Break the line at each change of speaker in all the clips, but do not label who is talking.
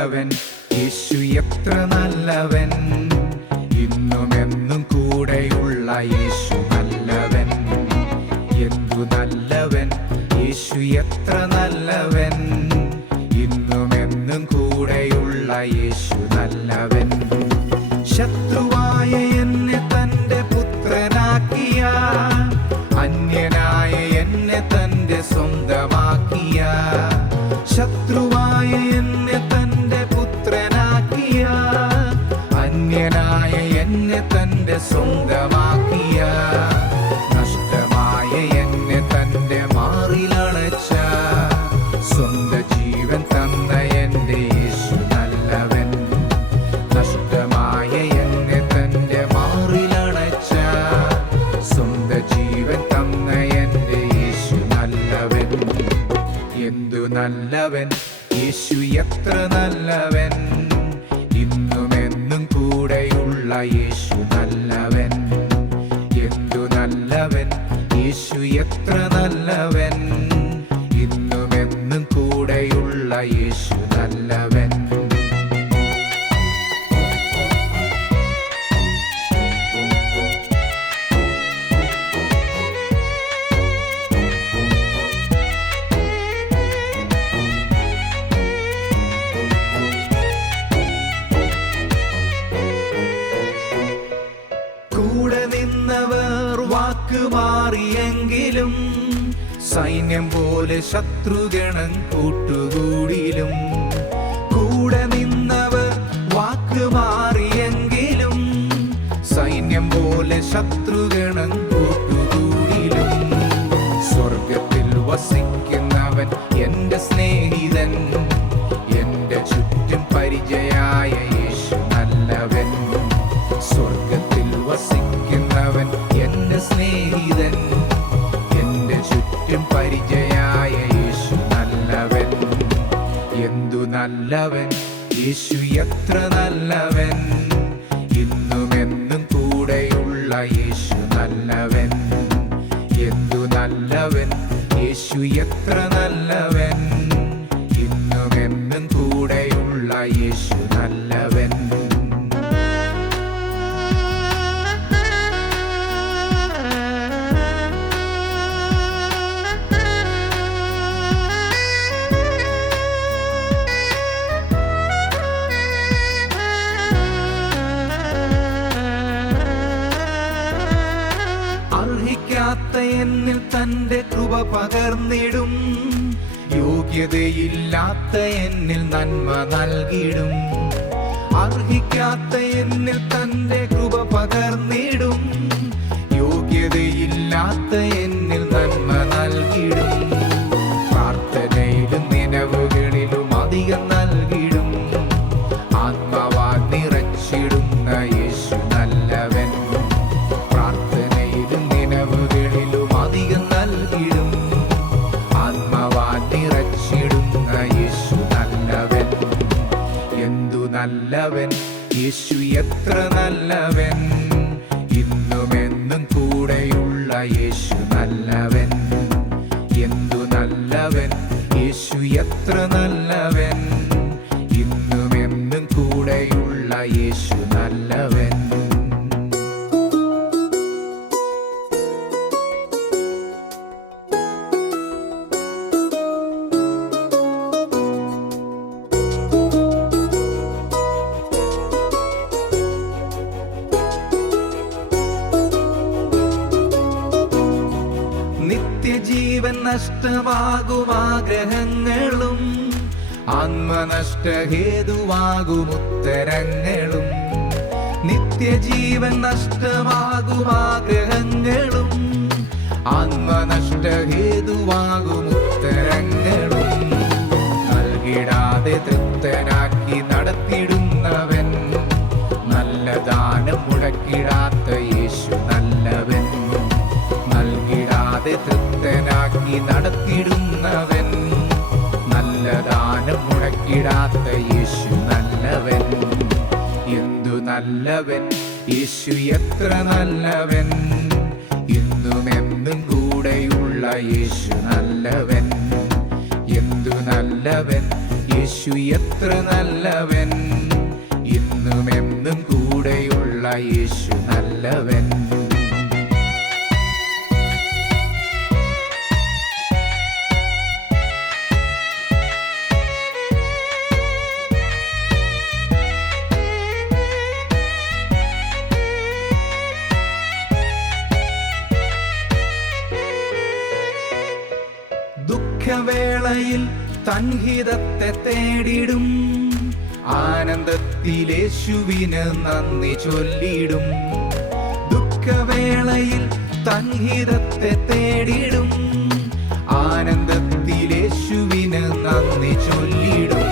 നല്ലവൻ. യേശു എത്ര നല്ലവൻ. ഇന്നും എന്നും കൂടെയുള്ള യേശു നല്ലവൻ. എന്തു നല്ലവൻ? യേശു എത്ര നല്ലവൻ. ഇന്നും എന്നും കൂടെയുള്ള യേശു നല്ലവൻ. ശത്രുവായ തന്റെ സ്വന്തമാക്കിയ നഷ്ടമായ എന്നെ തന്റെ മാറിലണച്ച സ്വന്ത ജീവൻ തന്ന എന്റെ യേശു നല്ലവൻ. നഷ്ടമായ എന്നെ തന്റെ മാറിലണച്ച സ്വന്ത ജീവൻ തന്ന എന്റെ യേശു നല്ലവൻ. എന്തു നല്ലവൻ? യേശു എത്ര നല്ലവൻ? ഇന്നും എന്നും കൂടെയുള്ള യേശു നല്ലവൻ. എന്തു നല്ലവൻ? യേശു എത്ര നല്ലവൻ? ഇന്നും എന്നും കൂടെയുള്ള യേശു നല്ലവൻ. സൈന്യം പോലെ ശത്രുഗണം കൂട്ടുകൂടിയിലും കൂടെ നിന്നവർ വാക്ക് മാറിയെങ്കിലും സൈന്യം പോലെ ശത്രുഗണം നല്ലവൻ യേശു എത്ര നല്ലവൻ? ഇന്നും എന്നും കൂടെയുള്ള യേശു നല്ലവൻ. എന്തു നല്ലവൻ? യേശു എത്ര നല്ലവൻ? എന്നിൽ തന്റെ കൃപ പകർന്നിടും. യോഗ്യതയില്ലാത്ത എന്നിൽ നന്മ നൽകിടും. അർഹിക്കാത്ത എന്നിൽ തന്റെ കൃപ പകർന്നിടും. നല്ലവൻ യേശു എത്ര നല്ലവൻ? ഇന്നും എന്നും കൂടെയുള്ള യേശു നല്ലവൻ. എന്തു നല്ലവൻ? യേശു എത്ര നല്ലവൻ? ഇന്നും എന്നും കൂടെയുള്ള യേശു നിത്യജീവൻ നഷ്ടമാകുമാഗ്രഹങ്ങളും ആത്മനഷ്ടഹേതുവാകുമുത്തരങ്ങളും നിത്യജീവൻ നഷ്ടമാകുമാഗ്രഹങ്ങളും ആത്മനഷ്ടഹേതുവാകുമുത്തരങ്ങളും. നൽകിടാതെ തൃപ്തനാക്കി തൃപ്തനാക്കി നടത്തിടുന്നവൻ. നല്ല ദാനം മുടക്കിടാത്ത യേശു നല്ലവൻ. എന്തു നല്ലവൻ? യേശു എത്ര നല്ലവൻ? ഇന്നും എന്നും കൂടെയുള്ള യേശു നല്ലവൻ. എന്തു നല്ലവൻ? യേശു എത്ര നല്ലവൻ? ഇന്നും എന്നും കൂടെയുള്ള യേശു നല്ലവൻ. ദുഃഖവേളയിൽ തൻഹിതത്തെ തേടിടും. ആനന്ദത്തിലേശുവിന് നന്ദി ചൊല്ലിടും. ദുഃഖവേളയിൽ തൻഹിതത്തെ തേടിടും. ആനന്ദത്തിലേശുവിന് നന്ദി ചൊല്ലിടും.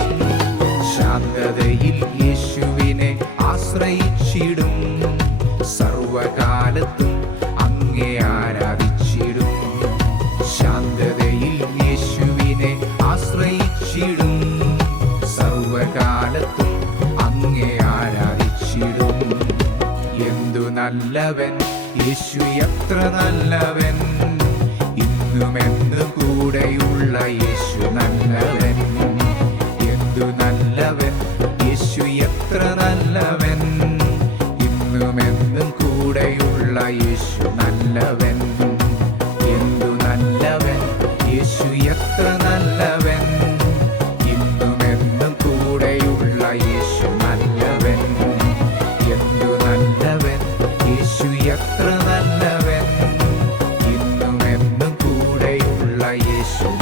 ശാന്തതയിൽ യേശുവിനെ ആശ്രയിച്ചിടും സർവകാലത്തും അങ്ങേ ആരാധിച്ചിടും. എന്തു നല്ലവൻ? യേശു എത്ര നല്ലവൻ? ഇന്നും എന്നും കൂടെയുള്ള യേശു നല്ലവൻ. എന്തു നല്ലവൻ? യേശു എത്ര നല്ലവൻ? ഇന്നും എന്നും കൂടെയുള്ള യേശു നല്ലവൻ. എന്തു നല്ലവൻ? യേശു എത്ര നല്ലവൻ